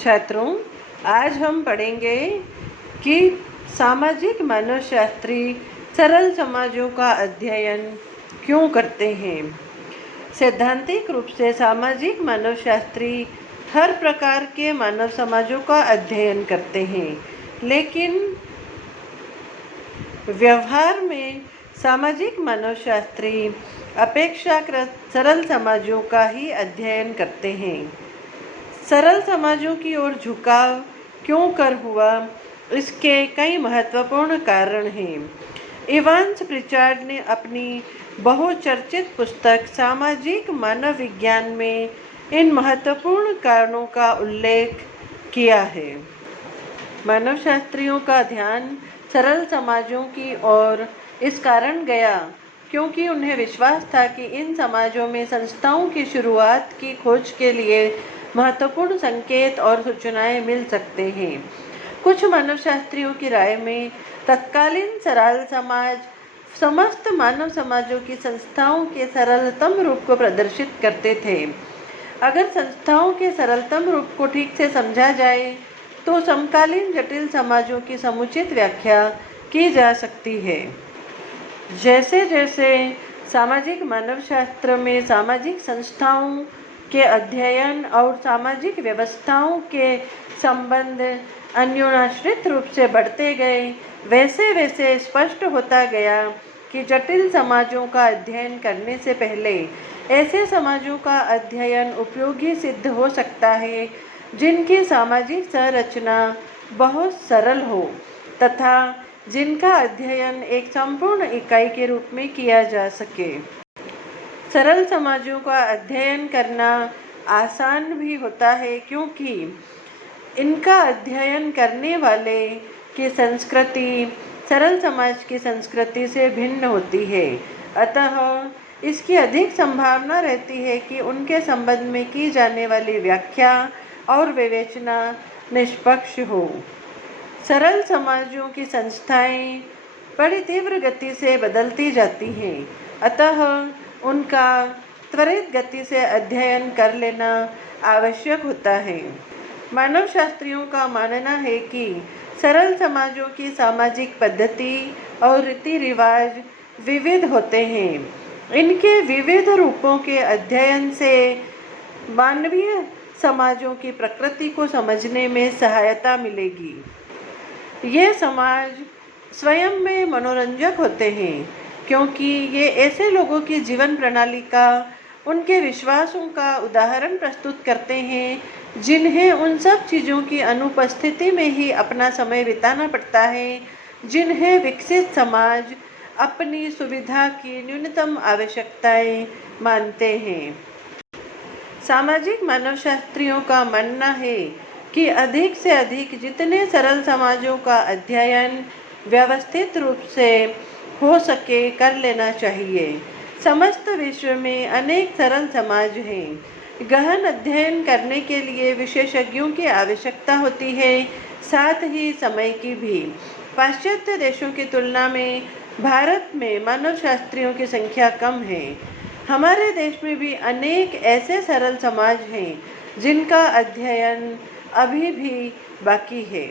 छात्रों, आज हम पढ़ेंगे कि सामाजिक मानवशास्त्री सरल समाजों का अध्ययन क्यों करते हैं। सैद्धांतिक रूप से सामाजिक मानवशास्त्री हर प्रकार के मानव समाजों का अध्ययन करते हैं, लेकिन व्यवहार में सामाजिक मानवशास्त्री अपेक्षाकृत सरल समाजों का ही अध्ययन करते हैं। सरल समाजों की ओर झुकाव क्यों कर हुआ, इसके कई महत्वपूर्ण कारण हैं। इवांस प्रिचार्ड ने अपनी बहुचर्चित पुस्तक सामाजिक मानव विज्ञान में इन महत्वपूर्ण कारणों का उल्लेख किया है। मानवशास्त्रियों का ध्यान सरल समाजों की ओर इस कारण गया क्योंकि उन्हें विश्वास था कि इन समाजों में संस्थाओं की शुरुआत की खोज के लिए महत्वपूर्ण संकेत और सूचनाएं मिल सकते हैं। कुछ मानवशास्त्रियों की राय में तत्कालीन सरल समाज समस्त मानव समाजों की संस्थाओं के सरलतम रूप को प्रदर्शित करते थे। अगर संस्थाओं के सरलतम रूप को ठीक से समझा जाए तो समकालीन जटिल समाजों की समुचित व्याख्या की जा सकती है। जैसे जैसे सामाजिक मानवशास्त्र में सामाजिक संस्थाओं के अध्ययन और सामाजिक व्यवस्थाओं के संबंध अन्योन्याश्रित रूप से बढ़ते गए, वैसे वैसे स्पष्ट होता गया कि जटिल समाजों का अध्ययन करने से पहले ऐसे समाजों का अध्ययन उपयोगी सिद्ध हो सकता है जिनकी सामाजिक संरचना बहुत सरल हो तथा जिनका अध्ययन एक संपूर्ण इकाई के रूप में किया जा सके। सरल समाजों का अध्ययन करना आसान भी होता है क्योंकि इनका अध्ययन करने वाले की संस्कृति सरल समाज की संस्कृति से भिन्न होती है। अतः इसकी अधिक संभावना रहती है कि उनके संबंध में की जाने वाली व्याख्या और विवेचना निष्पक्ष हो। सरल समाजों की संस्थाएं बड़ी तीव्र गति से बदलती जाती हैं, अतः उनका त्वरित गति से अध्ययन कर लेना आवश्यक होता है। मानवशास्त्रियों का मानना है कि सरल समाजों की सामाजिक पद्धति और रीति रिवाज विविध होते हैं। इनके विविध रूपों के अध्ययन से मानवीय समाजों की प्रकृति को समझने में सहायता मिलेगी। ये समाज स्वयं में मनोरंजक होते हैं क्योंकि ये ऐसे लोगों की जीवन प्रणाली का, उनके विश्वासों का उदाहरण प्रस्तुत करते हैं जिन्हें उन सब चीज़ों की अनुपस्थिति में ही अपना समय बिताना पड़ता है जिन्हें विकसित समाज अपनी सुविधा की न्यूनतम आवश्यकताएं मानते हैं। सामाजिक मानवशास्त्रियों का मानना है कि अधिक से अधिक जितने सरल समाजों का अध्ययन व्यवस्थित रूप से हो सके कर लेना चाहिए। समस्त विश्व में अनेक सरल समाज हैं। गहन अध्ययन करने के लिए विशेषज्ञों की आवश्यकता होती है, साथ ही समय की भी। पाश्चात्य देशों की तुलना में भारत में मानवशास्त्रियों की संख्या कम है। हमारे देश में भी अनेक ऐसे सरल समाज हैं जिनका अध्ययन अभी भी बाकी है।